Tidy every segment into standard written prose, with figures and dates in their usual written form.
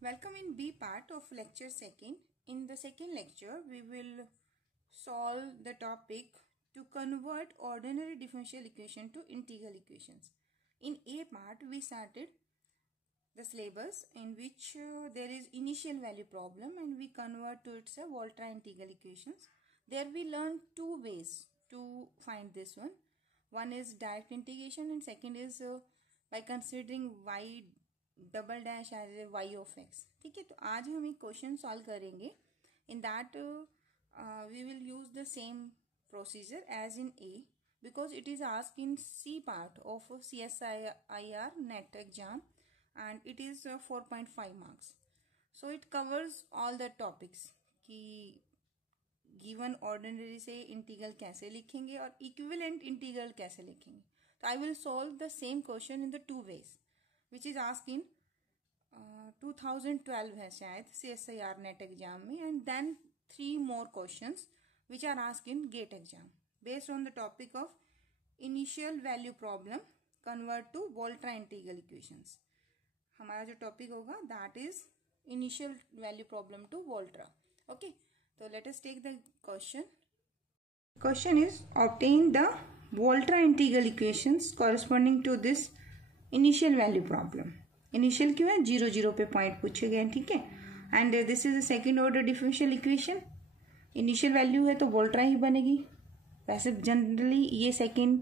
Welcome in B part of lecture second. In the second lecture, we will solve the topic to convert ordinary differential equation to integral equations. In A part, we started the syllabus in which there is initial value problem and we convert to its a Volterra integral equations. There we learned two ways to find this one. One is direct integration and second is by considering y double dash as a y of x. ठीक है, तो आज हम एक question solve करेंगे. In that we will use the same procedure as in A because it is ask in C part of CSIR NET exam and it is 4.5 marks. So it covers all the topics कि given ordinary से integral कैसे लिखेंगे और equivalent integral कैसे लिखेंगे. तो I will solve the same question in the two ways which is asked in 2012 है शायद CSIR नेट एग्जाम में, and then 3 more questions which are asked in GATE exam based on the topic of initial value problem convert to Volterra integral equations. हमारा जो topic होगा that is initial value problem to Volterra. Okay, so let us take the question. Question is obtain the Volterra integral equations corresponding to this initial value problem. Initial क्यों है? 0 0 पे point पूछे गए. ठीक है, and this is a second order differential equation. Initial value है तो Volterra ही बनेगी. वैसे जनरली ये सेकेंड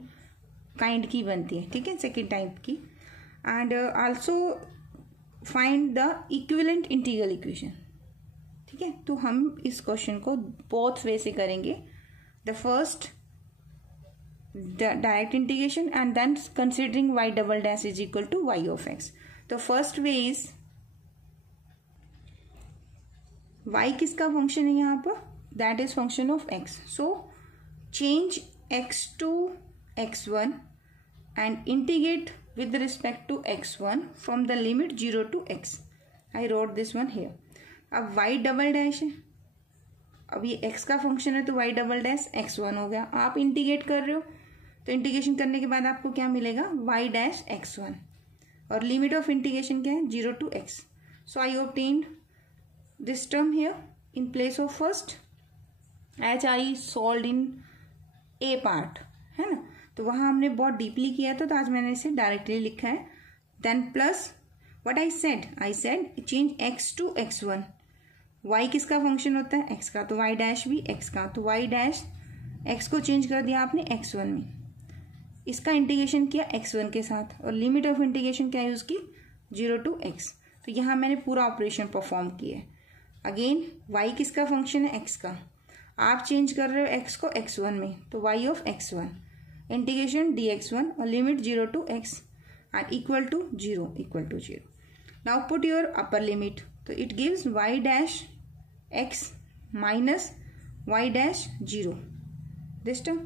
काइंड की बनती है. ठीक है, सेकेंड टाइप की. And also find the equivalent integral equation. ठीक है, तो हम इस क्वेश्चन को बोथ वे से करेंगे. The first direct integration and then considering y double dash is equal to y of x. The first way is y किसका function है यहाँ पर? That is function of x. So change x to x1 and integrate with respect to x1 from the limit 0 to x. I wrote this one here. अब y double dash है, अब ये x का function है तो y double dash x1 हो गया. आप इंटीग्रेट कर रहे हो तो इंटीग्रेशन करने के बाद आपको क्या मिलेगा? y डैश x1 और लिमिट ऑफ इंटीग्रेशन क्या है? 0 to x. So I obtained this term here in place of first as I solve in A part, है ना. तो वहां हमने बहुत डीपली किया था, तो आज मैंने इसे डायरेक्टली लिखा है. Then plus what I said change x to x1. y किसका फंक्शन होता है? x का, तो y डैश भी x का, तो y डैश x को चेंज कर दिया आपने x1 में. इसका इंटीग्रेशन किया x1 के साथ और लिमिट ऑफ इंटीग्रेशन क्या है उसकी? 0 to x. तो यहाँ मैंने पूरा ऑपरेशन परफॉर्म किया है. अगेन y किसका फंक्शन है? x का. आप चेंज कर रहे हो x को x1 में, तो y of x1 integration dx1 और limit 0 to x and equal to 0. Now put your upper limit, तो it gives y dash x minus y dash 0 this term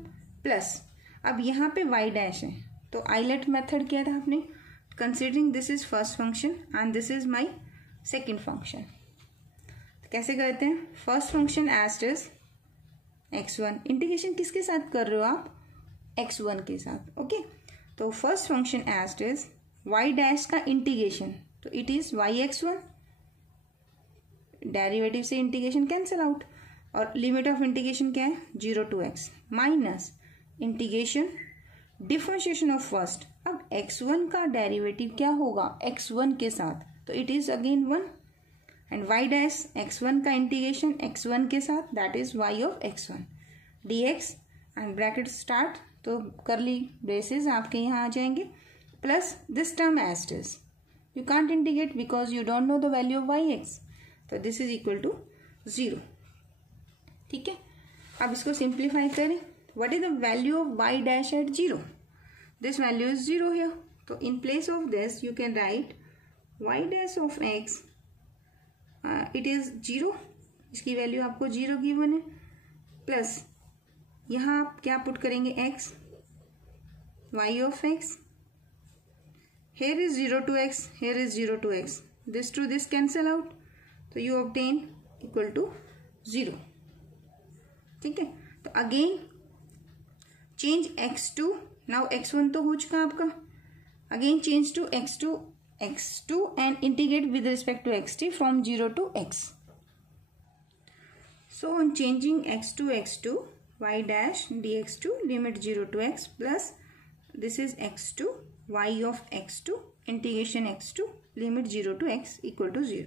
plus. अब यहाँ पे y डैश है तो आइलेट मेथड किया था आपने. Considering this is first function and this is my second function. तो कैसे करते हैं? First function as is x1. Integration किसके साथ कर रहे हो आप? x1 के साथ. ओके, तो first function as is y dash का इंटीग्रेशन, तो इट इज yx1. डेरिवेटिव से इंटीग्रेशन कैंसिल आउट और लिमिट ऑफ इंटीग्रेशन क्या है? 0 to x minus integration differentiation of first. अब x1 का डेरिवेटिव क्या होगा x1 के साथ? तो it is again 1 and y dash x1 का इंटीग्रेशन x1 के साथ that is y of x1 dx and bracket start. तो करली ब्रेसेस आपके यहाँ आ जाएंगे plus this term as is. You can't integrate because you don't know the value of yx, तो this is equal to 0. ठीक है, अब इसको सिंप्लीफाई करें. What is the value of y dash at 0? This value is 0 here. So in place of this, you can write y dash of x. It is 0. इसकी value आपको 0 given है. Plus यहाँ आप क्या पुट करेंगे? x, y of x. Here is 0 to x. Here is 0 to x. This to this cancel out. So you obtain equal to 0. ठीक है, तो again change x2. Now x1 तो हो चुका आपका. Again change to x2 x2 and integrate with respect to xt from 0 to x. So on changing x to x2, y dash dx2 limit 0 to x plus this is x2 y of x2 integration x2 limit 0 to x equal to 0.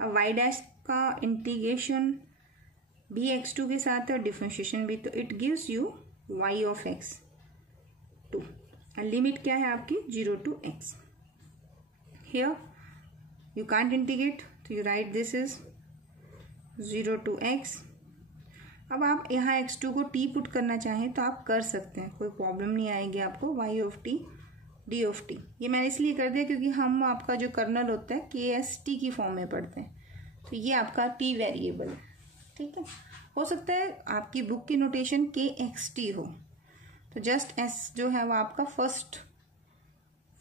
अब y dash का integration भी x2 के साथ है और differentiation भी, तो it gives you y of x2 and limit क्या है आपकी 0 to x. Here you can't integrate, तो you write this is 0 to x. अब आप यहाँ x2 को t पुट करना चाहें तो आप कर सकते हैं, कोई प्रॉब्लम नहीं आएगी आपको. y of t D of T, ये मैंने इसलिए कर दिया क्योंकि हम आपका जो कर्नल होता है KST की फॉर्म में पढ़ते हैं, तो ये आपका t वेरिएबल है. ठीक है, हो सकता है आपकी बुक की नोटेशन KXT हो, तो जस्ट s जो है वो आपका फर्स्ट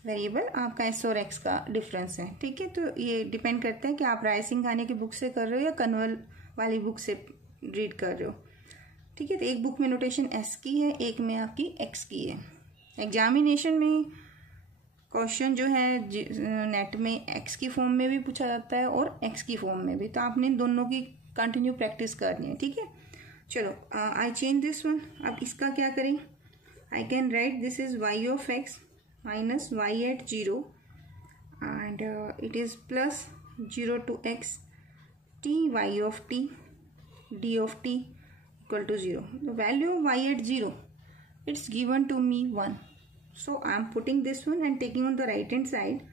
वेरिएबल, आपका s और x का डिफरेंस है. ठीक है, तो ये डिपेंड करता है कि आप राय सिंघानिया की बुक से कर रहे हो या कन्वल वाली बुक से रीड कर रहे हो. ठीक है, तो एक बुक में नोटेशन s की है, एक में आपकी x की है. एग्जामिनेशन में क्वेश्चन जो है नेट में x की फॉर्म में भी पूछा जाता है और x की फॉर्म में भी, तो आपने इन दोनों की कंटिन्यू प्रैक्टिस करनी है. ठीक है, चलो आई चेंज दिस वन. अब इसका क्या करें, I can write this is y of x minus y at 0 and it is plus 0 to x t y of t d of t equal to 0. The value of y at 0 it's given to me 1. So I am putting this one and taking on the right hand side,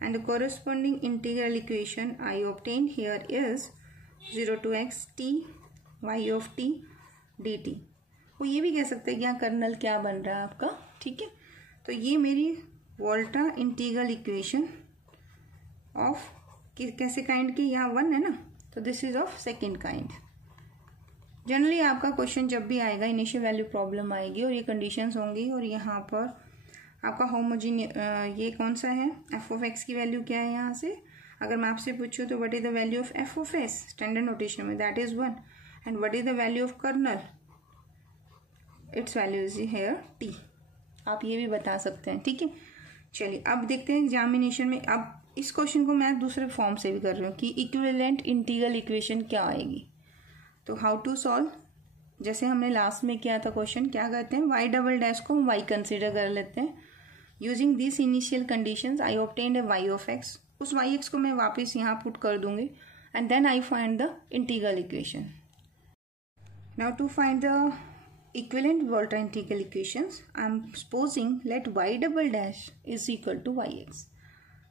and the corresponding integral equation I obtained here is 0 to x t y of t dt. वो ये भी कह सकते हैं कि यहाँ colonel क्या बन रहा है आपका. ठीक है, तो ये मेरी वोल्टा इंटीग्रल इक्वेशन ऑफ कैसे काइंड की, यहाँ 1 है ना, तो this is of second kind. Generally आपका क्वेश्चन जब भी आएगा इनिशियल वैल्यू प्रॉब्लम आएगी और ये कंडीशंस होंगी, और यहाँ पर आपका ये कौन सा है, एफ ऑफ एक्स की वैल्यू क्या है. यहाँ से अगर मैं आपसे पूछूं तो what is the value of F of S standard notation में, that is 1. And what is the value of kernel, it's value is here T. आप ये भी बता सकते हैं. ठीक है, चलिए अब देखते हैं एग्जामिनेशन में. अब इस क्वेश्चन को मैं दूसरे फॉर्म से भी कर रही हूँ कि इक्विवेलेंट इंटीग्रल इक्वेशन क्या आएगी. तो हाउ टू सॉल्व, जैसे हमने लास्ट में किया था क्वेश्चन, क्या कहते हैं, y डबल डैश को हम y कंसिडर कर लेते हैं. Using this initial conditions I obtained A y of x. उस y(x) को मैं वापस यहाँ पुट कर दूंगी and then I find the integral equation. Now to find the equivalent Volterra integral equations I am supposing let y double dash is equal to y(x).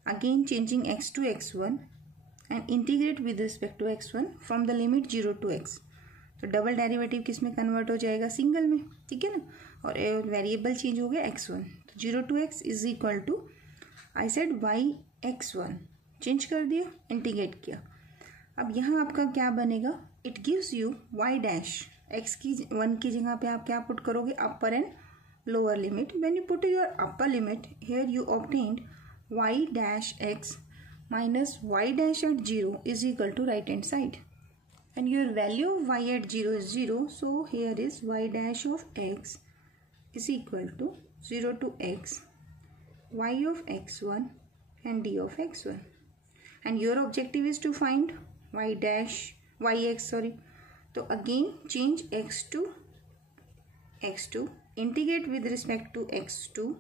Again changing x to x1 and integrate with respect to x1 from the limit 0 to x. तो double derivative किस में convert हो जाएगा, single में. ठीक है ना, और वेरिएबल चेंज हो गया x1, तो 0 to x is equal to I said y(x1) change कर दिया, इंटीग्रेट किया. अब यहाँ आपका क्या बनेगा, it gives you y dash x की 1 की जगह पे आप क्या पुट करोगे, upper and lower limit. When you put your upper limit here you obtained y dash x minus y dash at 0 is equal to right hand side, and your value of y at 0 is 0, so here is y dash of x is equal to 0 to x y of x1 and d of x1, and your objective is to find yx. So again change x to x2, integrate with respect to x2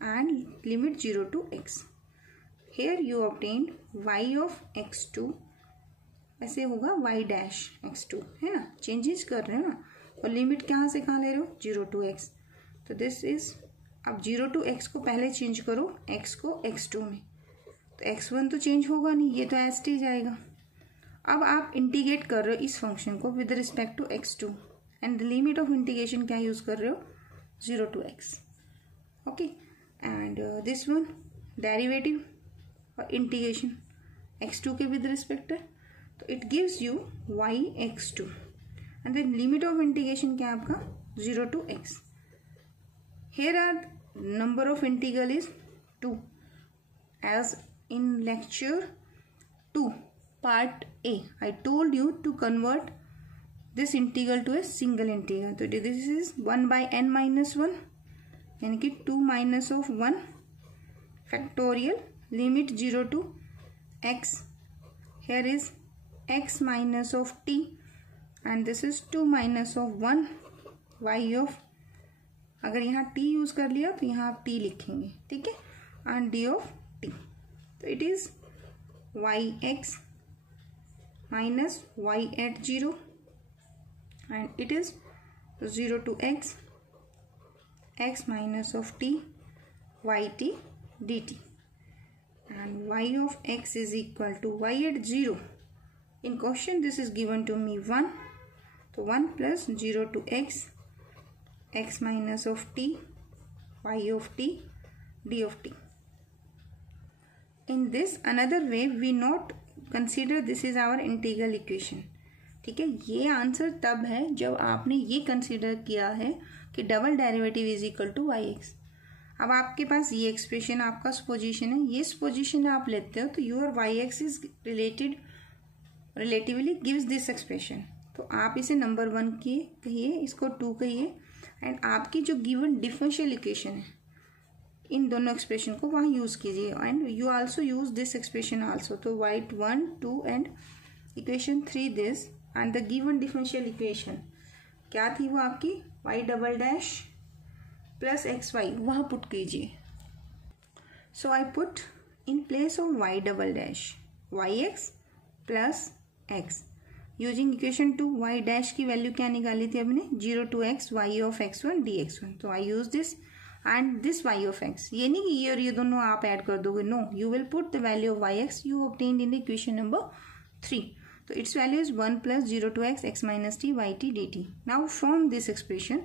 and limit 0 to x. Here you obtained y of x2, ऐसे होगा y dash x2, है ना, changes कर रहे हो ना, और limit कहाँ से कहाँ ले रहे हो, 0 to x. तो दिस इज, अब 0 to x को पहले चेंज करो x को x2 में, तो x1 तो चेंज होगा नहीं, ये तो एज टी जाएगा. अब आप इंटीग्रेट कर रहे हो इस फंक्शन को with respect to x2 and the limit of integration क्या यूज कर रहे हो, 0 to x. Okay, and this one derivative और इंटीग्रेशन x2 के विद रिस्पेक्ट है, तो it gives you y(x2) and the limit of integration क्या है आपका, 0 to x. Here are number of integral is 2 as in lecture 2 part A I told you to convert this integral to a single integral. तो this is 1/n - 1 यानी कि 2 - of 1 factorial limit 0 to x. Here is x minus of t and this is 2 minus of 1 y of, अगर यहाँ t use कर लिया तो यहाँ आप t लिखेंगे, ठीक है, and d of t. तो it is yx minus y at 0 and it is 0 to x, x minus of t yt dt, and y of x is equal to y at 0. In question this is given to me 1, so 1 plus 0 to x, x minus of t, y of t, d of t. In this another way we not consider this is our integral equation. ठीक है, ये answer तब है जब आपने ये consider किया है कि double derivative is equal to y x. अब आपके पास ये एक्सप्रेशन आपका पोजीशन है, ये पोजीशन आप लेते हो तो your y x is relatively gives this expression. तो आप इसे नंबर 1 कहिए, इसको 2 कहिए, एंड आपकी जो गिवन डिफरेंशियल इक्वेशन है इन दोनों एक्सप्रेशन को वहाँ यूज कीजिए, and you also use this expression also. तो write 1, 2 and equation 3 this, and the given differential equation क्या थी वो आपकी y double dash plus X Y, वहाँ पुट कीजिए. So I put in place of y double dash Y X plus X. Using equation 2 y dash की value क्या निकाली थी हमने, 0 to x y of x1 dx1. तो I use this and this y of x. ये नहीं कि ये और ये दोनों आप ऐड कर दोगे, no, you will put the value of yx you obtained in the equation number 3. So its value is 1 plus 0 to x, x minus t, yt dt. Now from this expression,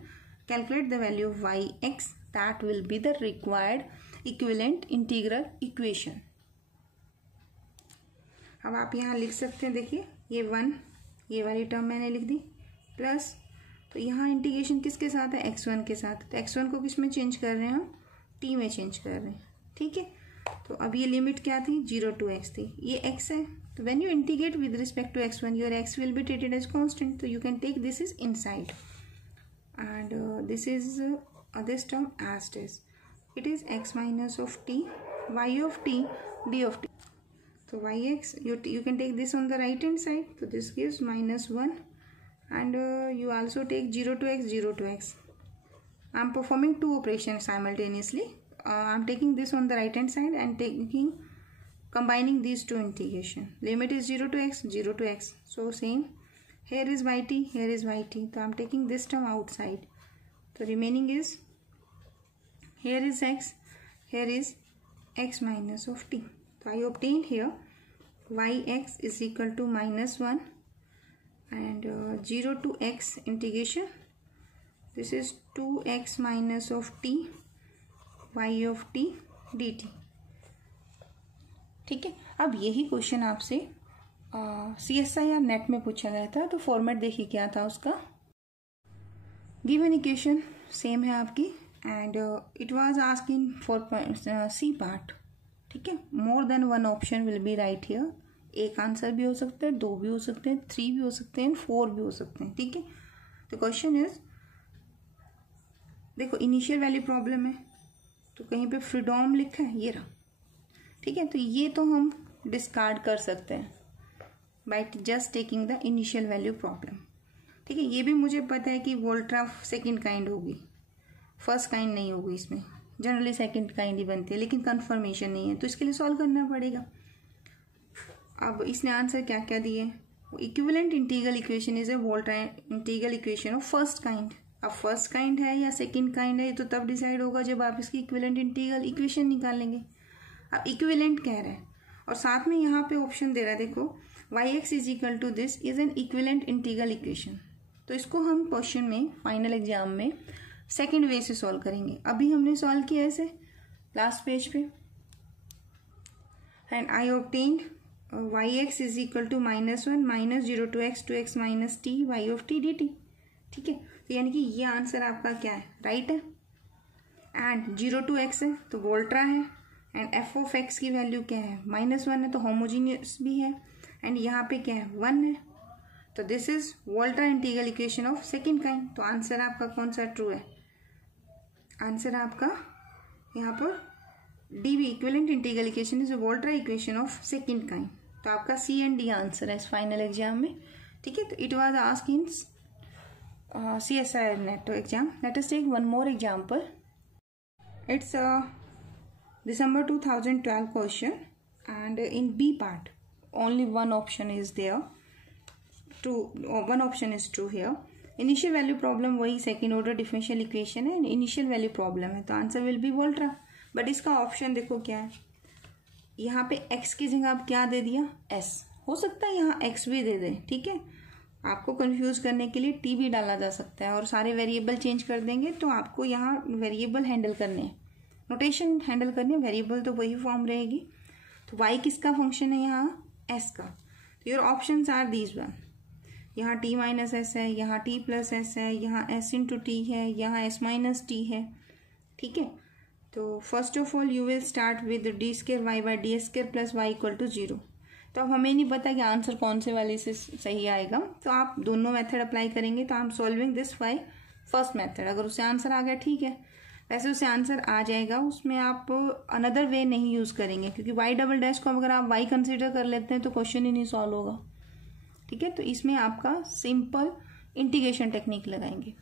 calculate the value of yx. That will be the required equivalent integral equation. अब आप यहाँ लिख सकते हैं, देखिए ये 1, ये वाली टर्म मैंने लिख दी, प्लस तो यहाँ इंटीग्रेशन किसके साथ है, x1 के साथ. तो x1 को किस में चेंज कर रहे हैं हम, t में चेंज कर रहे हैं, ठीक है. तो अब ये लिमिट क्या थी, 0 to x थी, ये x है. तो when you integrate with respect to x1, your x will be treated as constant. So you can take this is inside, and this is this term as it is. It is x minus of t, y of t, d of t. So yx, you can take this on the right hand side. So this gives minus 1, and you also take 0 to x, 0 to x. I am performing two operations simultaneously. I am taking this on the right hand side and combining these two integration. Limit is 0 to x, 0 to x. So same, here is yt, here is yt. So I am taking this term outside. So remaining is, here is x, here is x minus of t. So I obtained here yx is equal to minus 1 and 0 to x integration. This is 2x minus of t, y of t dt. ठीक है. अब यही question आपसे CSI या net में पूछा गया था, तो फॉर्मेट देखिए क्या था उसका. गिवन इक्वेशन सेम है आपकी, and it was asking for C part. ठीक है, more than 1 option will be right here. एक आंसर भी हो सकता है, 2 भी हो सकते हैं, 3 भी हो सकते हैं, 4 भी हो सकते हैं. ठीक है, तो क्वेश्चन इज, देखो इनिशियल वैल्यू प्रॉब्लम है, तो कहीं पे फ्रीडम लिखा है, ये रहा. ठीक है, तो ये तो हम डिस्कार्ड कर सकते हैं by just taking the initial value problem. ठीक है, ये भी मुझे पता है कि वोल्ट्रा सेकंड काइंड होगी, फर्स्ट काइंड नहीं होगी. इसमें जनरली सेकंड काइंड ही बनती है, लेकिन कंफर्मेशन नहीं है, तो इसके लिए सॉल्व करना पड़ेगा. अब इसने आंसर क्या क्या दिए, equivalent integral equation is a Volterra integral equation of first kind. अब फर्स्ट काइंड है या सेकंड काइंड है, ये तो तब डिसाइड होगा जब आप इसकी इक्विवेलेंट इंटीग्रल इक्वेशन निकालेंगे. अब इक्विवेलेंट कह रहा है और साथ में यहाँ पे ऑप्शन दे रहा है, देखो yx is equal to this is an equivalent integral equation. तो इसको हम क्वेश्चन में फाइनल एग्जाम में सेकंड वे से सॉल्व करेंगे. अभी हमने सॉल्व किया ऐसे लास्ट पेज पे, and I obtained yx is equal to -1 minus 0 to x 2x minus t y of t dt. ठीक है, तो यानी कि ये आंसर आपका क्या है, राइट है. एंड 0 to x है तो वोल्ट्रा है, एंड f ऑफ x की वैल्यू क्या है, -1 है, तो होमोजीनियस भी है, एंड यहाँ पे क्या है, 1 है. तो this is Volterra integral equation of second kind. तो आंसर आपका कौन सा ट्रू है, आंसर आपका यहाँ पर DB equivalent integral equation is Volterra equation of second kind. तो आपका C and D आंसर है इस फाइनल एग्जाम में, ठीक है। तो it was asked in CSIR NET exam. Let us take one more example. It's a December 2012 question, and in B part only one option is there. One option is true here. Initial value problem वही second order differential equation है, initial value problem है, तो answer will be Volta. But इसका option देखो क्या है, यहाँ पे x की जगह आप क्या दे दिया, s। हो सकता है यहाँ x भी दे दे, ठीक है। आपको कंफ्यूज करने के लिए t भी डाला जा सकता है, और सारे वेरिएबल चेंज कर देंगे तो आपको यहाँ वेरिएबल हैंडल करने हैं, नोटेशन हैंडल करने, वेरिएबल तो वही फॉर्म रहेगी। तो y किसका फंक्शन है यहाँ, s का। तो your options are these one, यहाँ t माइनस एस है, यहाँ t प्लस एस है, यहाँ s इंटू टी है, यहाँ s माइनस टी है, ठीक है। तो first of all you will start with D square Y by D square plus Y equal to 0। तो अब हमें नहीं पता कि आंसर कौन से वाले से सही आएगा, तो आप दोनों मेथड अप्लाई करेंगे। तो I am solving this by first method, अगर उससे आंसर आ गया ठीक है, वैसे उससे आंसर आ जाएगा, उसमें आप अनदर वे नहीं यूज करेंगे, क्योंकि वाई डबल डैश को अगर आप वाई कंसिडर कर लेते हैं तो क्वेश्चन ही नहीं सॉल्व होगा, ठीक है। तो इसमें आपका सिंपल इंटीग्रेशन टेक्निक लगाएंगे।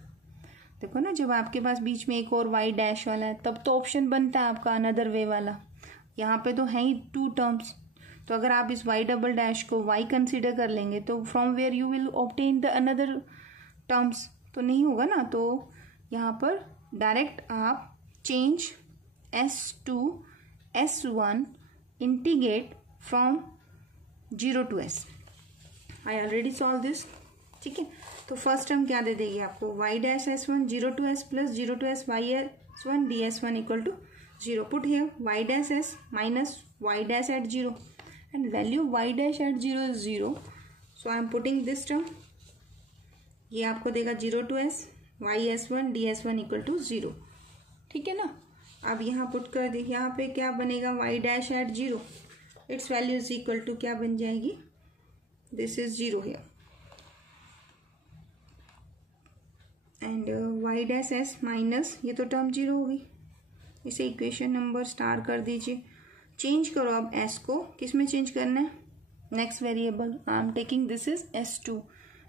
देखो ना, जब आपके पास बीच में एक और वाई डैश वाला है तब तो ऑप्शन बनता है आपका अनदर वे वाला, यहाँ पे तो है ही टू टर्म्स। तो अगर आप इस वाई डबल डैश को वाई कंसीडर कर लेंगे तो from where you will obtain the another terms, तो नहीं होगा ना। तो यहाँ पर डायरेक्ट आप change S2 S1 integrate from 0 to S। I already solve this, ठीक है। तो फर्स्ट टर्म क्या दे देगी आपको, Y dash S1 0 to S plus 0 to S Y S1 DS1 equal to 0। Put here Y dash S minus Y dash at 0 and value y dash at 0 is 0, so I am putting this term, ये आपको देगा 0 to S y S1 ds1 equal to 0, ठीक है ना। अब यहाँ put कर दे, यहाँ पे क्या बनेगा, y dash at 0 its value is equal to क्या बन जाएगी, this is 0 here, and y dash S minus ये तो टर्म 0 होगी, इसे इक्वेशन नंबर स्टार कर दीजिए। चेंज करो अब s को, किस में चेंज करना है, next variable. I am taking this is S2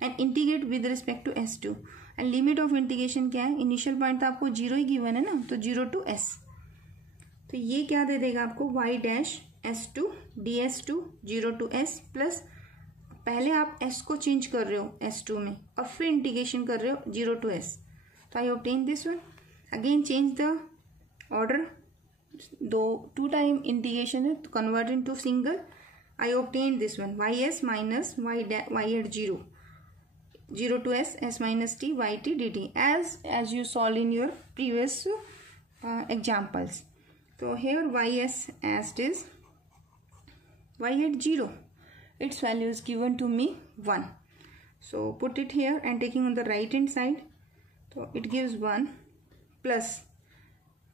and integrate with respect to S2, and limit of integration क्या है, इनिशियल पॉइंट तो आपको 0 ही गिवन है ना, तो 0 to S। तो ये क्या दे देगा आपको, y dash S2 ds2 0 to S plus, पहले आप s को चेंज कर रहे हो S2 में और फिर इंटीग्रेशन कर रहे हो 0 to S। तो I obtain this one, again change the order, दो टू टाइम इंटीग्रेशन है तो convert into single. I obtain this one, Y S minus Y at 0 to S S minus T Y T D T, as you solve in your previous examples. तो here Y S as is Y at 0, its value is given to me 1, so put it here and taking on the right hand side, तो it gives 1 plus,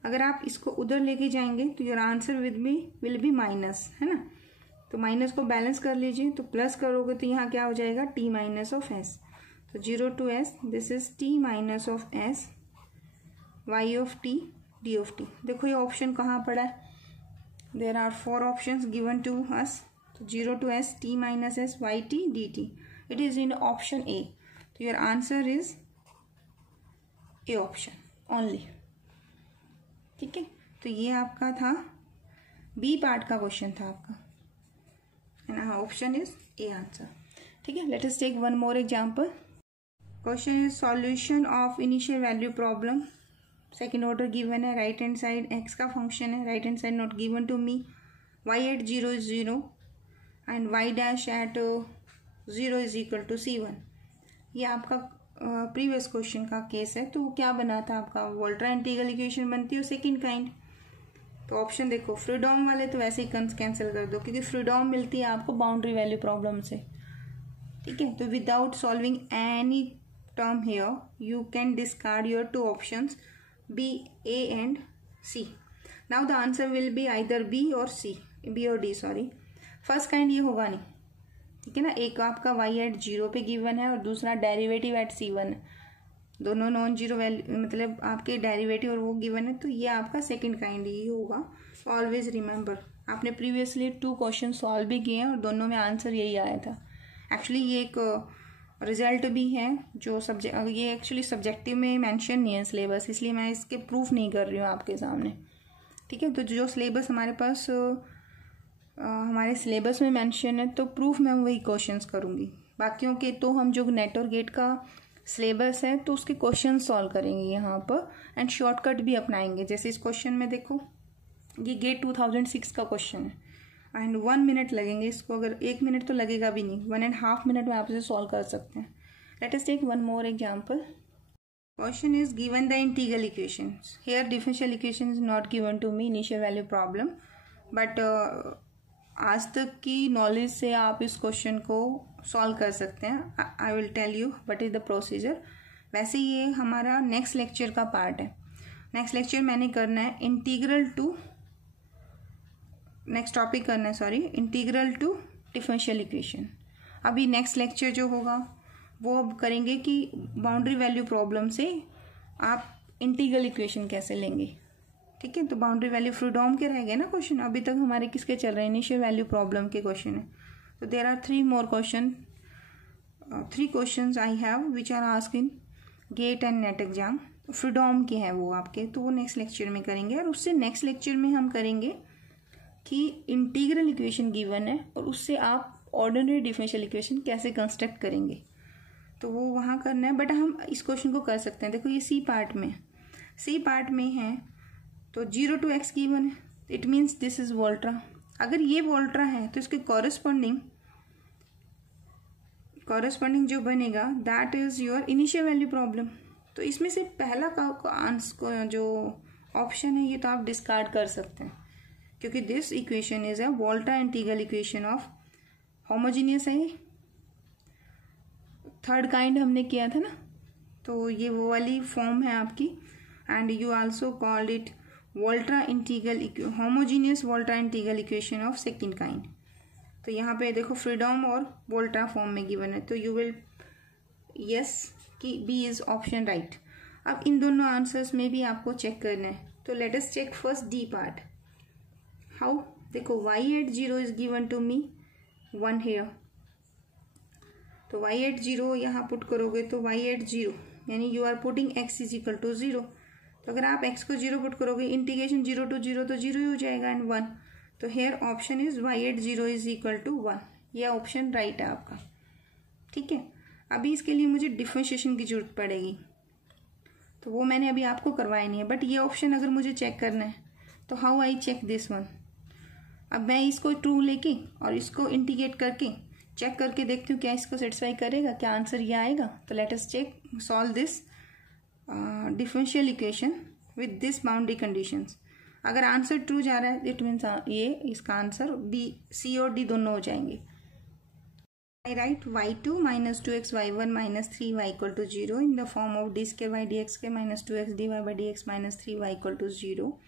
अगर आप इसको उधर लेके जाएंगे तो your answer will be minus, है ना। तो माइनस को बैलेंस कर लीजिए, तो प्लस करोगे तो यहाँ क्या हो जाएगा, t माइनस ऑफ s। तो 0 to S this is t minus of s y of t d of t। देखो ये ऑप्शन कहाँ पड़ा है, there are 4 options given to us. तो 0 to S t minus s y t d t, it is in option A। तो your answer is A option only, ठीक है। तो ये आपका था बी पार्ट का क्वेश्चन था आपका, and option is A answer, ठीक है। Let us take one more example. Question is solution of initial value problem, second order given है, राइट हैंड साइड एक्स का फंक्शन है, right hand side not given to me, Y at 0 is 0 and Y dash at 0 is equal to C1। ये आपका previous question का case है। तो क्या बना था आपका, वोल्ट्रा इंटीग्रल इक्वेशन बनती है सेकंड काइंड। तो ऑप्शन देखो, फ्रीडॉम वाले तो वैसे ही कैंसिल कर दो, क्योंकि फ्रीडॉम मिलती है आपको बाउंड्री वैल्यू प्रॉब्लम से, ठीक है। तो without solving any term here you can discard your two options B, A and C। Now the answer will be either B और C, B और D सॉरी। फर्स्ट काइंड ये होगा नहीं, ठीक है ना। एक आपका y एट 0 पे गिवन है और दूसरा डेरिवेटिव एट C1 है, दोनों नॉन जीरो वैल्यू, मतलब आपके डेरिवेटिव और वो गिवन है, तो ये आपका सेकंड काइंड ही होगा। ऑलवेज रिमेंबर, आपने प्रीवियसली 2 क्वेश्चन सॉल्व भी किए हैं और दोनों में आंसर यही आया था। एक्चुअली ये एक रिजल्ट भी है जो ये एक्चुअली सब्जेक्टिव में मेंशन नहीं है सिलेबस, इसलिए मैं इसके प्रूफ नहीं कर रही हूँ आपके सामने। ठीक है, तो जो सिलेबस हमारे पास हमारे सिलेबस में मेंशन है तो प्रूफ मैं वही क्वेश्चंस करूँगी। बाकियों के तो हम जो नेट और गेट का सिलेबस है तो उसके क्वेश्चन सॉल्व करेंगे यहाँ पर एंड शॉर्टकट भी अपनाएंगे। जैसे इस क्वेश्चन में देखो, ये गेट 2006 का क्वेश्चन है एंड 1 मिनट लगेंगे इसको, अगर 1 मिनट तो लगेगा भी नहीं, 1.5 मिनट में आप इसे सॉल्व कर सकते हैं। Let us take one more example. Question is given the integral equations. Here differential equation is not given to me, initial value problem, but आज तक की नॉलेज से आप इस क्वेश्चन को सॉल्व कर सकते हैं। I will tell you what is the procedure. वैसे ये हमारा नेक्स्ट लेक्चर का पार्ट है। नेक्स्ट लेक्चर मैंने करना है इंटीग्रल टू, नेक्स्ट टॉपिक करना है sorry, integral to differential equation. अभी नेक्स्ट लेक्चर जो होगा वो अब करेंगे कि बाउंड्री वैल्यू प्रॉब्लम से आप इंटीग्रल इक्वेशन कैसे लेंगे। ठीक है, तो बाउंड्री वैल्यू फ्रीडोम के रह गए ना क्वेश्चन, अभी तक हमारे किसके चल रहे हैं, इनिशियल वैल्यू प्रॉब्लम के क्वेश्चन है। तो there are 3 more question, 3 questions I have which are asked in GATE and NET exam. Freedom के हैं वो आपके, तो वो नेक्स्ट लेक्चर में करेंगे। और उससे नेक्स्ट लेक्चर में हम करेंगे कि इंटीग्रल इक्वेशन गिवन है और उससे आप ऑर्डिनरी डिफरेंशियल इक्वेशन कैसे कंस्ट्रक्ट करेंगे, तो वो वहाँ करना है। बट हम इस क्वेश्चन को कर सकते हैं। देखो ये सी पार्ट में, सी पार्ट में है तो 0 to x गिवन है, it means this is Volterra. अगर ये वोल्ट्रा है तो इसके कॉरेस्पॉन्डिंग जो बनेगा that is your initial value problem. तो इसमें से पहला का आंसर जो ऑप्शन है ये तो आप डिस्कार्ड कर सकते हैं, क्योंकि this equation is a Volterra integral equation of homogeneous है। थर्ड काइंड हमने किया था ना, तो ये वो वाली फॉर्म है आपकी। And you also called it Volterra integral homogeneous Volterra integral equation of second kind. तो यहाँ पे देखो फ्रीडोम और वोल्ट्रा फॉर्म में गिवन है, तो यू विल यस कि बी इज ऑप्शन राइट। अब इन दोनों आंसर्स में भी आपको चेक करना है, तो let us check first D part. How, देखो y@0 is given to me 1 here, तो y@0 यहाँ पुट करोगे तो y@0 यानी you are putting x is equal to 0। तो अगर आप x को 0 पुट करोगे, इंटीग्रेशन 0 to 0 तो 0 ही हो जाएगा एंड 1। तो here option is y@0 is equal to 1, ये ऑप्शन राइट है आपका। ठीक है, अभी इसके लिए मुझे डिफरेंशिएशन की जरूरत पड़ेगी, तो वो मैंने अभी आपको करवाया नहीं है। बट ये ऑप्शन अगर मुझे चेक करना है तो how I check this one. अब मैं इसको ट्रू लेके और इसको इंटीग्रेट करके चेक करके देखती हूँ क्या इसको सेटिस्फाई करेगा, क्या आंसर ये आएगा। तो let us check solve this differential equation with this boundary conditions. अगर आंसर ट्रू जा रहा है इट मीन्स ये इसका आंसर बी, सी और डी दोनों हो जाएंगे। I write y2 minus 2x y1 minus 3y equal to 0 in the form of d square y dx minus 2x dy by dx minus 3y equal to 0.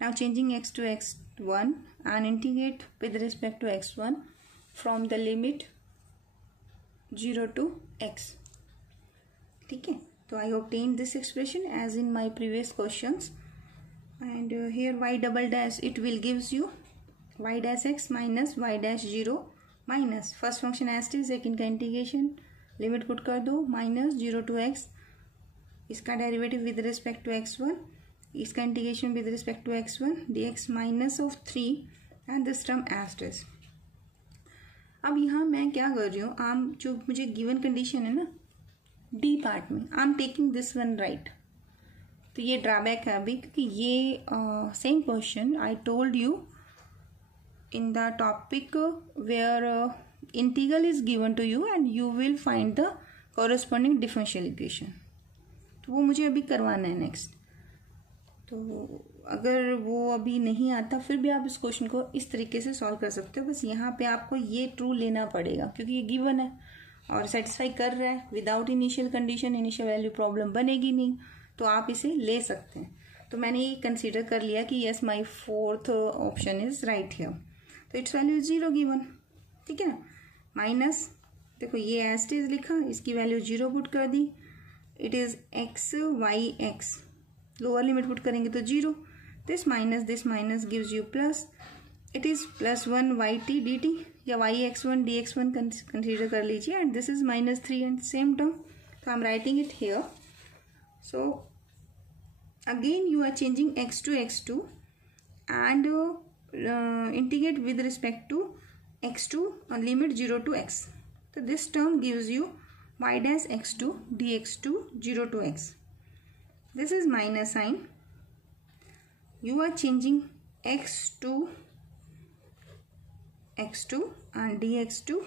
Now changing x to x1 and integrate with respect to x1 from the limit 0 to x. ठीक है, तो I obtained this expression as in my previous questions, and here y double dash it will gives you y dash x minus y dash 0 minus first function S T, second का integration limit put कर दो minus 0 to x, इसका derivative with respect to x1, इसका integration with respect to x1 dx minus of 3 and this term S T. अब यहाँ मैं क्या कर रही हूँ, आम जो मुझे गिवन कंडीशन है ना डी पार्ट में, आई am taking this one right. तो ये ड्रॉबैक है अभी, क्योंकि ये same question I told you in the topic where integral is given to you and you will find the corresponding differential equation, तो वो मुझे अभी करवाना है नेक्स्ट। तो अगर वो अभी नहीं आता फिर भी आप इस क्वेश्चन को इस तरीके से सॉल्व कर सकते हो। बस यहाँ पे आपको ये ट्रू लेना पड़ेगा क्योंकि ये गिवन है और सेटिस्फाई कर रहा है। Without initial condition initial value problem बनेगी नहीं, तो आप इसे ले सकते हैं। तो मैंने ये कंसीडर कर लिया कि yes my fourth option is right here, तो इट्स वैल्यू 0 गिवन। ठीक है ना, माइनस देखो ये एज इट इज लिखा, इसकी वैल्यू 0 पुट कर दी, it is x y x, lower limit put करेंगे तो 0, this minus gives you plus. It is plus 1 yt dt या yx1 dx1 consider कर लीजिए, and this is minus 3 and same term. So I'm writing it here. So again you are changing x to x2 and integrate with respect to x2 limit 0 to x. So this term gives you y dash x2 dx2 0 to x. This is minus sign. You are changing x to x2 and dx2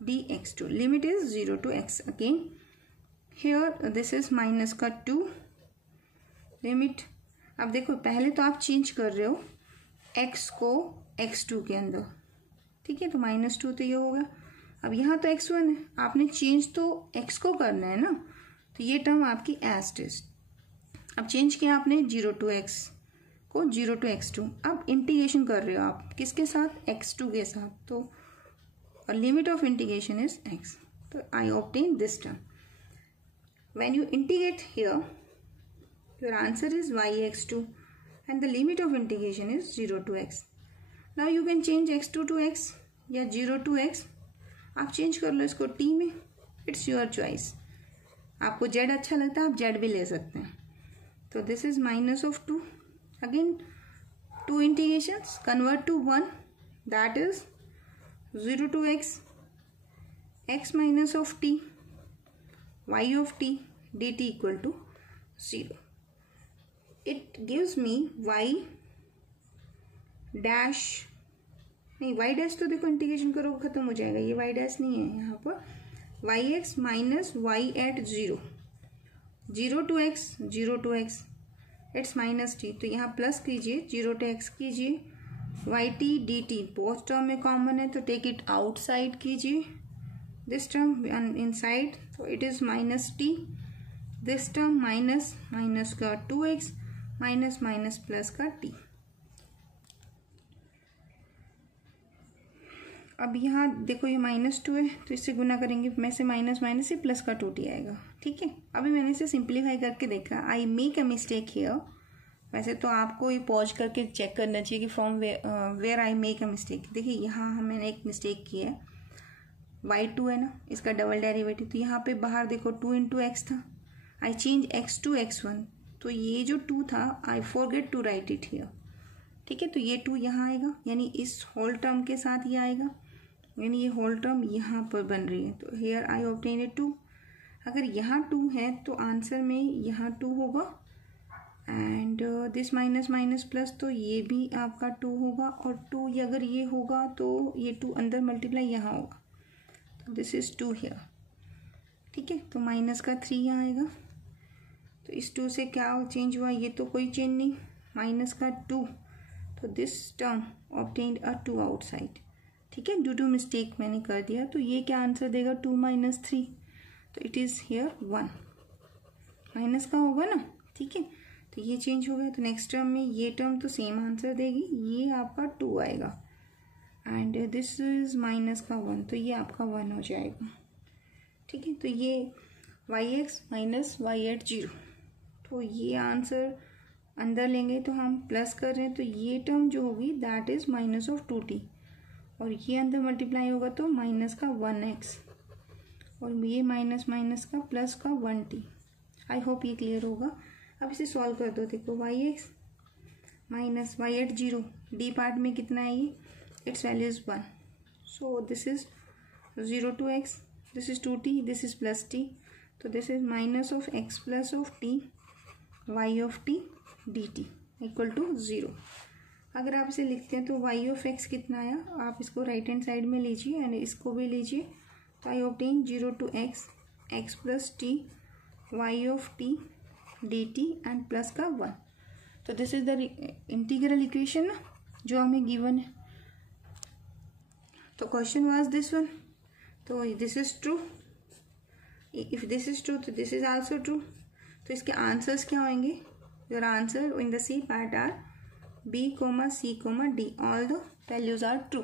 dx2. Limit is 0 to x. Again here this is minus का 2 limit. अब देखो पहले तो आप change कर रहे हो x को x2 के अंदर, ठीक है, तो -2 तो ये होगा. अब यहाँ तो x1 है, आपने चेंज तो x को करना है ना, तो ये टर्म आपकी एज इट इज. अब चेंज किया आपने 0 to x को 0 to x2. अब इंटीग्रेशन कर रहे हो आप किसके साथ, x2 के साथ, तो limit of integration is x. तो I obtain this term. When you integrate here your answer is yx2 and the limit of integration is 0 to x. Now you can change x2 to x या 0 to x. आप change कर लो इसको t में. It's your choice. आपको z अच्छा लगता है आप z भी ले सकते हैं. तो this is minus of 2. Again 2 integrations convert to 1, that is 0 to x, x minus of t, y of t dt equal to 0. It gives me y dash, नहीं y dash तो देखो इंटीग्रेशन करोगे खत्म हो जाएगा, ये y dash नहीं है यहाँ पर. yx minus y at 0 to x 0 to x it's minus t. तो यहाँ प्लस कीजिए 0 to x कीजिए, yt dt बोथ टर्म में कॉमन है तो टेक इट आउटसाइड कीजिए. दिस टर्म इनसाइड, तो it is minus t. This term minus का 2x माइनस प्लस का t. अब यहाँ देखो ये -2 है तो इससे गुना करेंगे, में से माइनस से प्लस का 2t आएगा, ठीक है. अभी मैंने इसे सिंप्लीफाई करके देखा. आई मेक अ मिस्टेक हियर. वैसे तो आपको ये पॉज करके चेक करना चाहिए कि from where I make a mistake. देखिए यहाँ मैंने एक मिस्टेक की है. y2 है ना, इसका डबल डेरिवेटिव, तो यहाँ पे बाहर देखो 2 into x था. I change x to x1, तो ये जो 2 था I forget to write it here, ठीक है. तो ये 2 यहाँ आएगा, यानी इस होल टर्म के साथ ये आएगा, यानी ये होल टर्म यहाँ पर बन रही है. तो हेयर आई ऑब्टेन ए 2. अगर यहाँ 2 है तो आंसर में यहाँ 2 होगा, एंड दिस माइनस प्लस, तो ये भी आपका 2 होगा, और 2 ये अगर ये होगा तो ये 2 अंदर मल्टीप्लाई यहाँ होगा, तो दिस इज 2 हियर, ठीक है. तो माइनस का 3 यहाँ आएगा. तो इस 2 से क्या चेंज हुआ, ये तो कोई चेंज नहीं, माइनस का 2. तो this term obtained a 2 outside, ठीक है. ड्यू टू मिस्टेक मैंने कर दिया. तो ये क्या आंसर देगा, 2 - 3, तो इट इज़ हियर 1. माइनस का होगा ना, ठीक है. तो ये चेंज हो गया. तो नेक्स्ट टर्म में ये टर्म तो सेम आंसर देगी, ये आपका 2 आएगा, एंड दिस इज माइनस का 1, तो ये आपका 1 हो जाएगा, ठीक है. तो ये yx माइनस y एट 0, तो ये आंसर अंदर लेंगे तो हम प्लस कर रहे हैं, तो ये टर्म जो होगी that is minus of 2t, और ये अंदर मल्टीप्लाई होगा तो माइनस का 1x, और ये माइनस का प्लस का 1t. आई होप ये क्लियर होगा. अब इसे सॉल्व कर दो. देखो yx minus y at 0, D part में कितना है ये, it's value is 1. So this is 0 to x, this is 2t, this is plus t, तो this is minus of x plus of t y of t dt equal to 0. अगर आप इसे लिखते हैं तो y ऑफ x कितना आया, आप इसको राइट हैंड साइड में लीजिए एंड इसको भी लीजिए. तो I obtain 0 to x plus t y of t dt and plus का 1. तो this is the integral equation ना जो हमें गिवन है. तो क्वेश्चन वाज दिस वन. तो this is true. If this is true तो दिस इज आल्सो ट्रू. तो इसके आंसर्स क्या होंगे, your answer in the C part are B, C, D. All the values are true.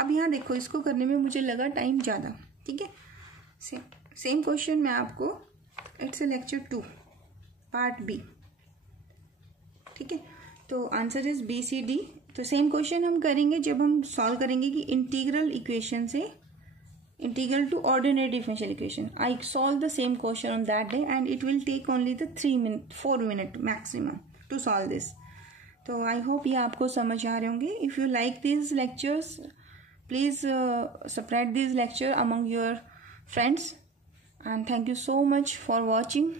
अब यहाँ देखो इसको करने में मुझे लगा टाइम ज़्यादा, ठीक है. सेम क्वेश्चन मैं आपको, इट्स लेक्चर 2 पार्ट B, ठीक है. तो answer is B C D. तो सेम क्वेश्चन हम करेंगे जब हम सॉल्व करेंगे कि इंटीग्रल इक्वेशन से integral to ordinary differential equation. I solve the same question on that day and it will take only the 4 minute maximum to solve this. तो I hope ये आपको समझ आ रहे होंगे. If you like these lectures, please spread these lecture among your friends and thank you so much for watching.